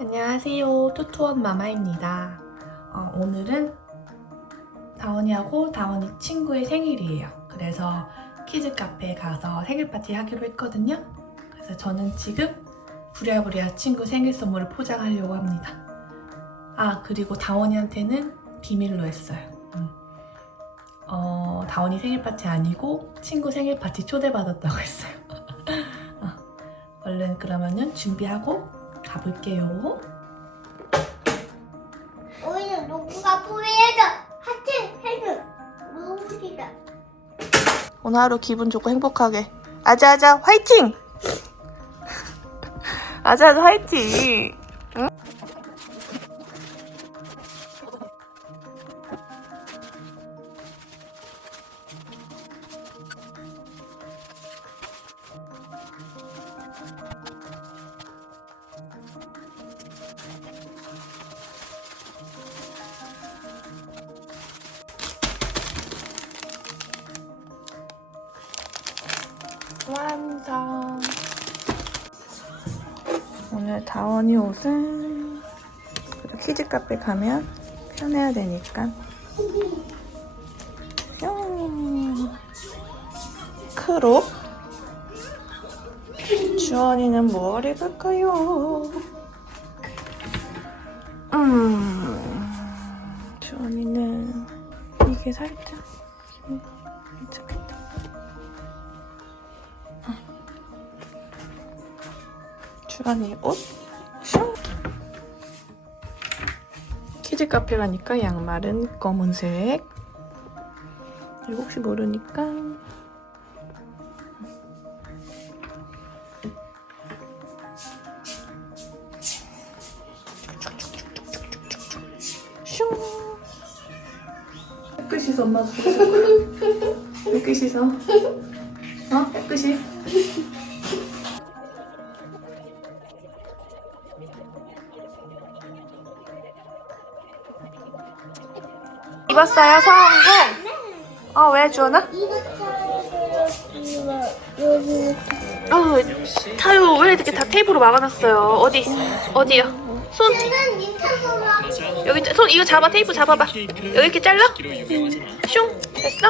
안녕하세요. 투투원 마마입니다. 어, 오늘은 다원이하고 다원이 친구의 생일이에요. 그래서 키즈 카페에 가서 생일 파티 하기로 했거든요. 그래서 저는 지금 부랴부랴 친구 생일 선물을 포장하려고 합니다. 아, 그리고 다원이한테는 비밀로 했어요. 음. 어, 다원이 생일 파티 아니고 친구 생일 파티 초대받았다고 했어요. 어, 얼른 그러면은 준비하고 가볼게요. 오이는 누구가 뿌리해줘 하트 해줘 누구기다 오늘 하루 기분 좋고 행복하게 아자아자 화이팅! 아자아자 화이팅! 다원이 옷은 키즈 카페 가면 편해야 되니까. 뿅. 크롭. 주원이는 뭘 입을까요? 음. 주원이는 이게 살짝 괜찮겠다. 주란이 옷? 키즈 카페 가니까 양말은 검은색. 그리고 혹시 모르니까 슝! 깨끗이 씻어 엄마 깨끗이 씻어 어? 깨끗이 입었어요 성공 어왜 주원아? 어 타요 왜 이렇게 다 테이프로 막아놨어요 어디 어디요? 손 여기 자- 손 이거 잡아 테이프 잡아봐 여기 이렇게 잘라? 슝 됐어?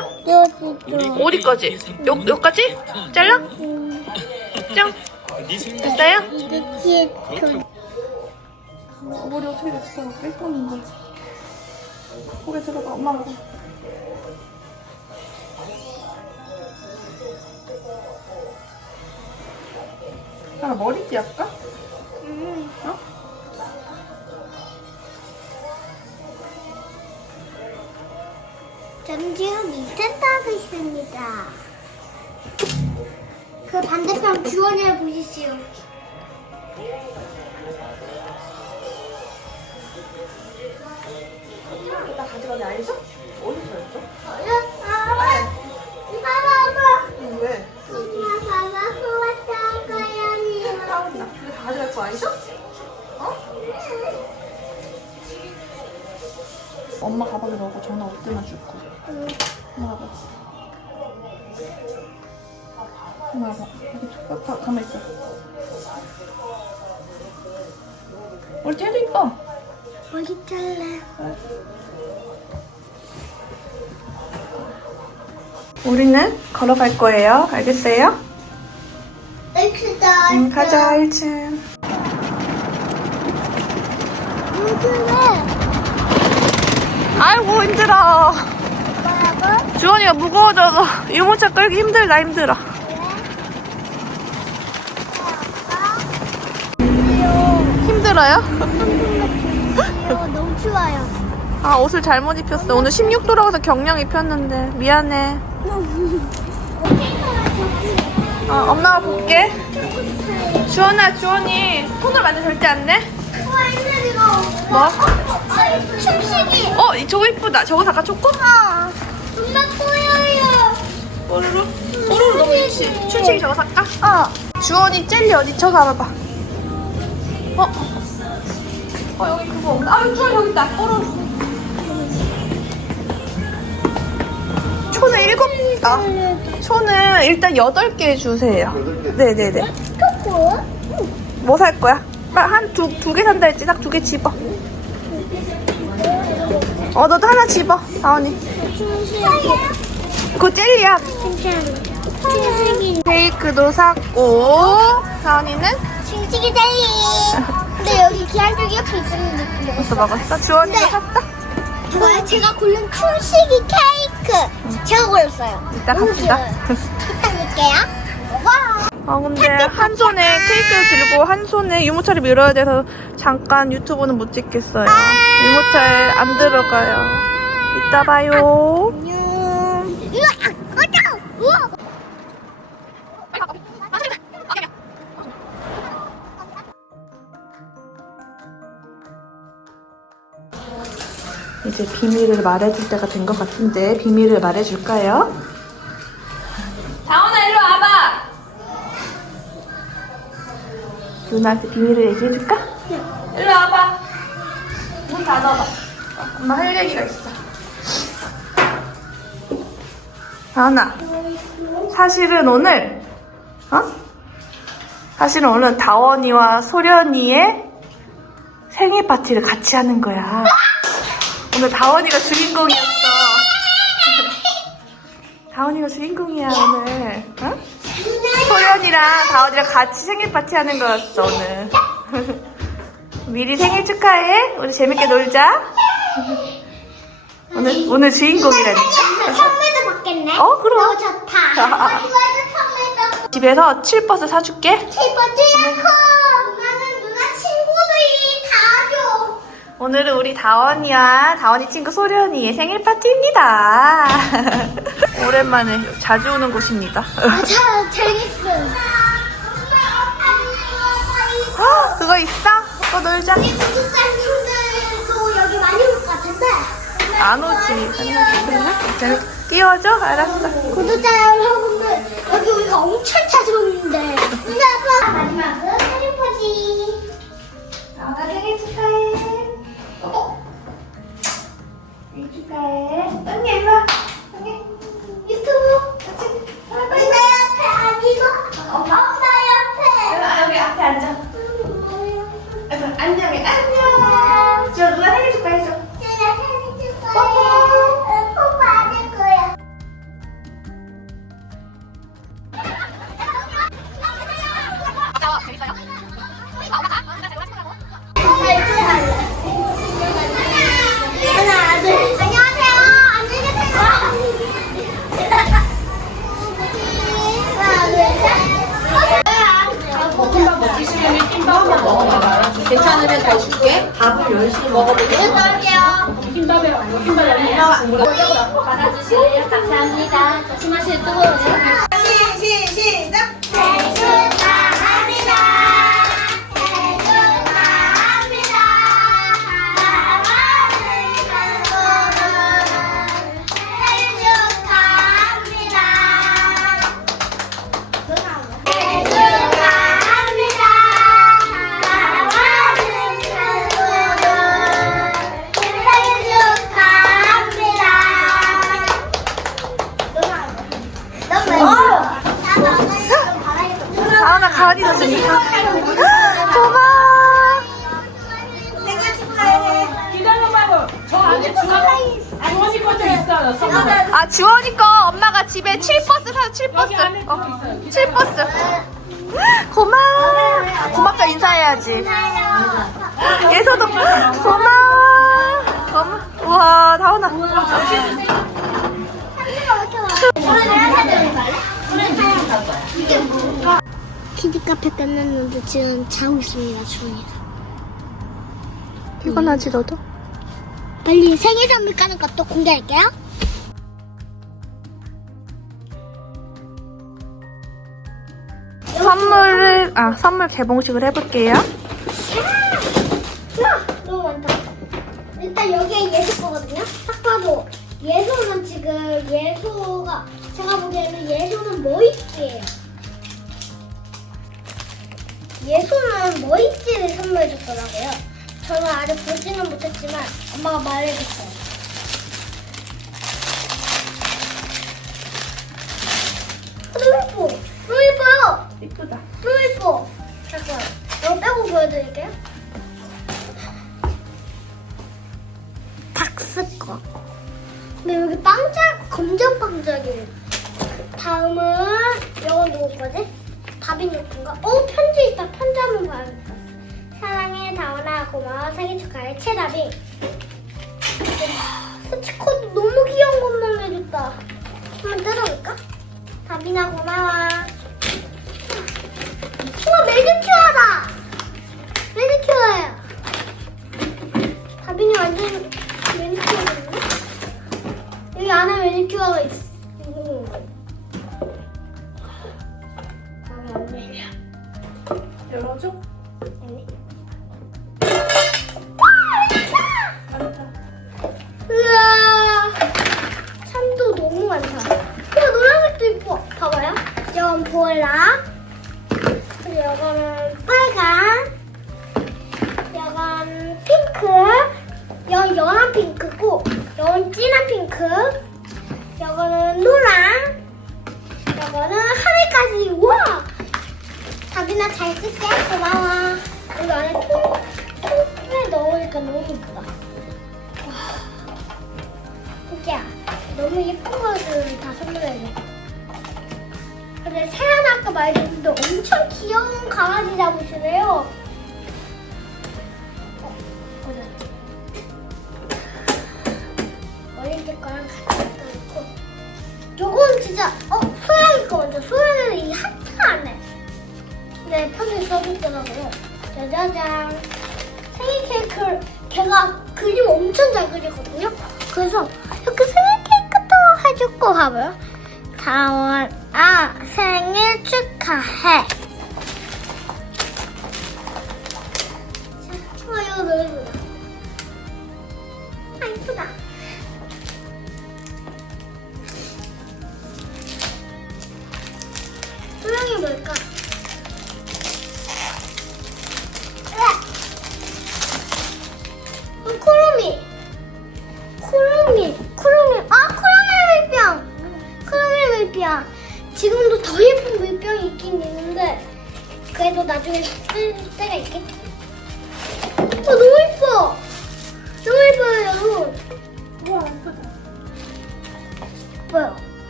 어디까지? 요, 여기까지? 잘라? 짱 됐어요? 머리 어떻게 됐어? 뺄거는데 고개 들어가 엄마가 나 머리띠 할까? 어? 저는 지금 인텐트 하고 있습니다. 그 반대편 주원이를 보십시오. 나 가져가네 알죠? 우리는 걸어갈 거예요. 알겠어요? 엑스다. 응, 가자 1층. 요즘에 아이고 힘들어. 뭐라고? 주원이가 무거워져서 유모차 끌기 힘들다 힘들어. 힘들어요? 너무 추워요. 아 옷을 잘못 입혔어. 오늘 16도라고 서 경량 입혔는데 미안해. 어, 엄마가 볼게. 주원아 주원이 손을 만져 절대 안 내. 뭐? 어. 어 이- 저거 이쁘다. 저거 잠깐 초코? 엄마 보여요. 뽀로로? 뽀로로 너무 좋지. 춘식이 저거 살까? 어. 주원이 젤리 어디 쳐 가봐봐. 어? 어 여기 그거 없나? 아 주원 여기 있다. 뽀로로. 아 초는 일단 여덟 개 주세요. 네네네. 초코? 뭐 살 거야? 한두 두 개 산다 했지? 딱 두 개 집어. 어, 너도 하나 집어, 다원이. 그거 젤리야. 춘식이. 케이크도 샀고, 다원이는 춘식이 젤리. 근데 여기 기한쪽이 옆에 있는 느낌이야. 벌써 먹었어? 주원이도 네. 샀어? 이거요? 제가 고른 춘식이 케이크. 제가 골랐어요. 이따 너무 갑시다. 귀여워요. 이따 볼게요. 와. 아 근데 한 손에 케이크를 들고 한 손에 유모차를 밀어야 돼서 잠깐 유튜브는 못 찍겠어요. 유모차에 안 들어가요. 이따 봐요. 이제 비밀을 말해줄 때가 된 것 같은데 비밀을 말해줄까요? 다원아 일로 와봐. 누나한테 비밀을 얘기해줄까? 일로 와봐. 문 닫아봐. 엄마 할 얘기가 있어. 다원아, 사실은 오늘 어? 사실은 오늘 다원이와 소련이의 생일 파티를 같이 하는 거야. 오늘 다원이가 주인공이었어. 다원이가 주인공이야 오늘. 어? 소연이랑 다원이랑 같이 생일 파티 하는 거였어 오늘. 미리 생일 축하해. 우리 재밌게 놀자. 오늘 오늘 주인공이라니까. 선물도 받겠네. 어, 그럼. 너무 좋다. 집에서 칠버스 사줄게. 칠번째야 커. 오늘은 우리 다원이와 다원이 친구 소련이의 생일 파티입니다. 오랜만에 자주 오는 곳입니다. 아, 재밌어. 헉, 그거 있어? 그거 놀자. 구독자님들도 여기 많이 올 것 같은데. 안 오지. 재밌 끼워줘? 알았어. 구독자 여러분들 여기 우리가 엄청 자주 오는데. 누나 마지막 하나, 둘. 안녕하세요. 안녕히 계세요. 하나, 둘, 셋. 볶음밥 먹기 싫으면 흰밥만 먹어봐. 괜찮으면 더 줄게. 밥을 열심히 먹어보고. 할게요. 흰밥에 흰밥에 흰밥. 받아주시면 감사합니다. 조심하실 또 시, 시, 시 좀 있어. 고마워. 기다려봐요. 저 안에 주원 주원이 것도 있어요. 선물. 아 지원이 거 엄마가 집에 칠버스 사서 칠버스. 여기 안에 어, 들어있어요. 칠버스. 고마워. 고맙다 인사해야지. 예서도 고마워. 고마워. 우와 다원아. 키즈 카페 끝났는데 지금 자고 있습니다, 주원이가. 피곤하지 너도? 빨리 생일 선물 까는 것도 공개할게요. 선물을 아 선물 개봉식을 해볼게요. 우와, 너무 많다. 일단 여기에 예소 거거든요. 딱 봐도 예소는 지금 예소가 제가 보기에는 예소는 머이띠예요. 예소는 머이띠를 선물해 줬더라고요. 저는 아직 보지는 못했지만 엄마가 말해줬어요. 아, 너무 예뻐. 너무 예뻐요. 이쁘다. 너무 예뻐. 잠깐. 이거 빼고 보여드릴게요. 박스권. 근데 여기 빵짝, 검정 빵짝이에요. 다음은 이건 누구 거지? 다빈 요건가? 어 편지 있다. 편지 한번 봐야겠다. 사랑해 다원아 고마워 생일 축하해 채다빈. 스티커도 너무 귀여운 것만 해줬다. 한번 뜯어볼까? 다빈아 고마워. 우와 매니큐어다. 매니큐어야. 다빈이 완전 매니큐어인데? 여기 안에 매니큐어가 있어. 잘 쓸게. 고마워. 이거 안에 통, 통에 넣으니까 너무 예쁘다. 진짜 너무 예쁜 거를 다 선물해야 근데 세연 아까 말했는데 엄청 귀여운 강아지 잡으시네요. 어, 어디? 어린이 거랑 같이 갖다 놓고. 요건 진짜 어 소영이 거 먼저 소영이는 이하 네 편지 써줬더라고요. 짜자잔 생일 케이크를 걔가 그림 엄청 잘 그리거든요. 그래서 이렇게 생일 케이크도 거 봐봐요. 다원 아 생일 축하해. 자, 어 이거 너무. 아 이쁘다. 소영이 뭘까?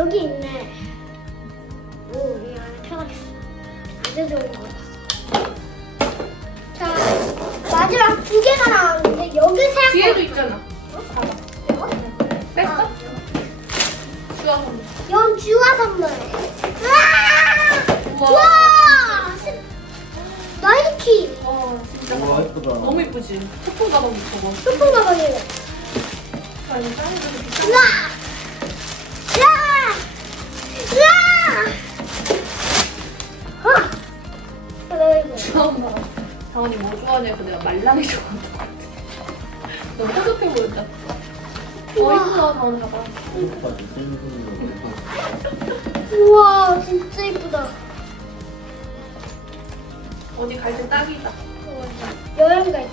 여, 여기 있네. 오, 이 안에 편하겠어. 아주 좋은 거. 자, 마지막 두 개가 나왔는데, 여기 세 뒤에도 개. 있잖아. 어? 봐봐. 이거? 뺐어? 아, 주황. 연 주화 선물. 우와! 우와. 우와! 시- 나이키. 와 진짜. 우와 예쁘다. 너무 예쁘지. 소품 가방 저거. 소품 가방이에요. 아 이거 사이즈도 비싸. 우와! 우와! 좋아하냐고 내가 말랑이 좋아하는 것 같아. 너무 허접해 보였다. 어. 이쁘다 가방. 오빠 생일이고 우와, 진짜 예쁘다. 어디 갈 때 딱이다. 여행 갈 때.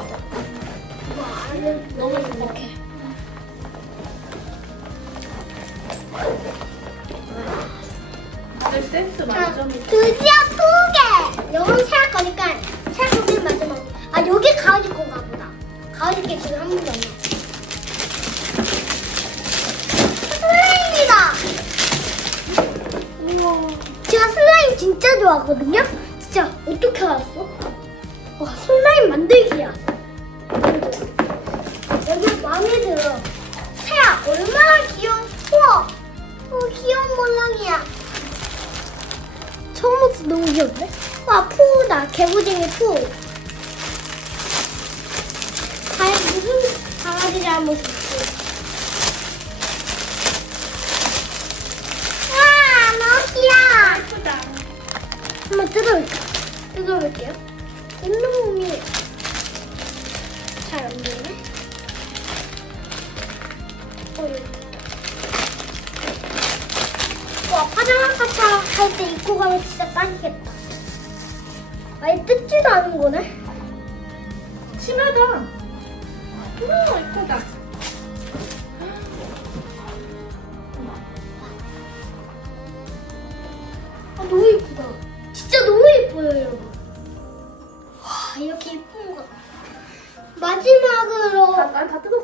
와, 안에 너무. 이렇게. 다들 센스 자, 만점이. 드디어 두 개! 이건 세할 거니까 여기 가을이 건가 보다. 가을이 게 지금 한 번도 안 나와. 슬라임이다! 우와. 제가 슬라임 진짜 좋아하거든요? 진짜 어떻게 알았어? 와, 슬라임 만들기야. 여기 마음에 들어. 새야, 얼마나 귀여워. 우와! 어, 귀여운 몰랑이야. 처음부터 너무 귀엽네? 와, 푸다. 개구쟁이 푸. 강아지를 한번 볼지. 와, 너무 귀여워. 예쁘다. 한번 뜯어볼까? 뜯어볼게요. 온몸이 잘 안 보이네. 어, 여기 있다. 와, 파자마파차 할때 입고 가면 진짜 딱이겠다. 아예 뜯지도 않은 거네. 심하다. 우와 예쁘다. 아 너무 예쁘다. 진짜 너무 예뻐요 여러분. 와 이렇게 예쁜 거. 마지막으로 잠깐 다 뜯어.